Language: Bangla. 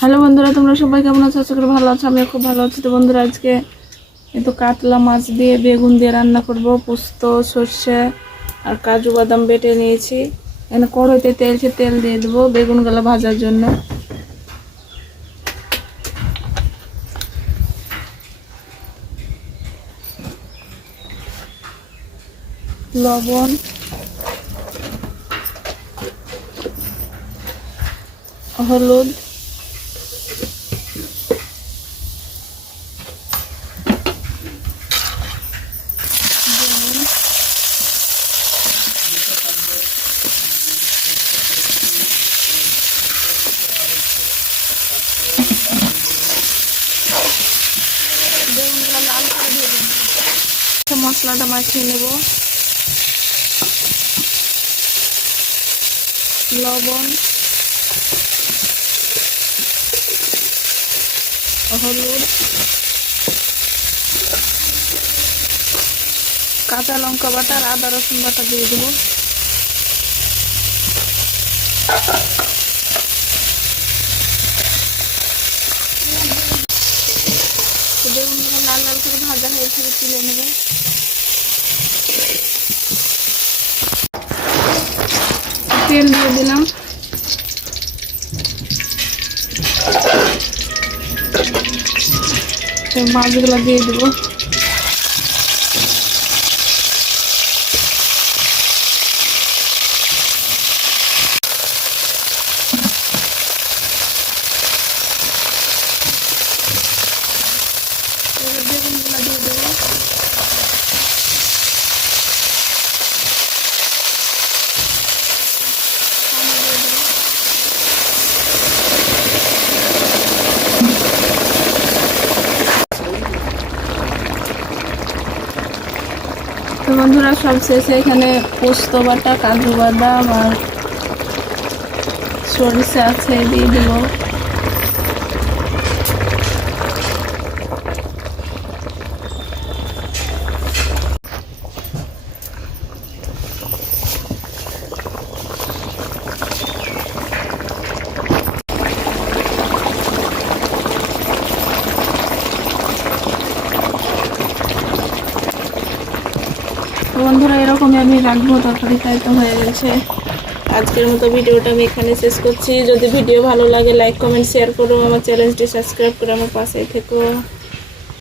হ্যালো বন্ধুরা, তোমরা সবাই কেমন আছো? আশা করি ভালো আছো। আমি খুব ভালো আছি। তো বন্ধুরা, আজকে একটু কাতলা মাছ দিয়ে বেগুন দিয়ে রান্না করব। পোস্ত, সর্ষে আর কাজু বাদাম বেটে নিয়েছি। এখানে কড়াইতে তেল দিয়ে দেবো বেগুনগুলো ভাজার জন্য। লবণ, হলুদ, বেগুনগুলো লাল করে ভেজে নেব। মশলাটা মাখিয়ে নেব। লবণ, হলুদ, কাঁচা লঙ্কা বাটা আর আদা রসুন বাটা দিয়ে দেবো। বেগুনগুলো লাল লাল করে ভাজা হয়ে থেকে তুলে নেব। তেল দিয়ে দিলাম। মাছগুলো দিয়ে দেবো। বেগুনগুলো দিয়ে দেবো। তো বন্ধুরা, সব শেষে এখানে পোস্ত বাটা, কাজু বাদাম আর সরিষা আছে, দিয়ে দেবো। বন্ধুরা, এরকমই আমি রাখবো। তরকারিটাই তো হয়ে গেছে। আজকের মতো ভিডিওটা আমি এখানে শেষ করছি। যদি ভিডিও ভালো লাগে লাইক কমেন্ট শেয়ার করো। আমার চ্যানেলটি সাবস্ক্রাইব করে আমার পাশেই থেকো।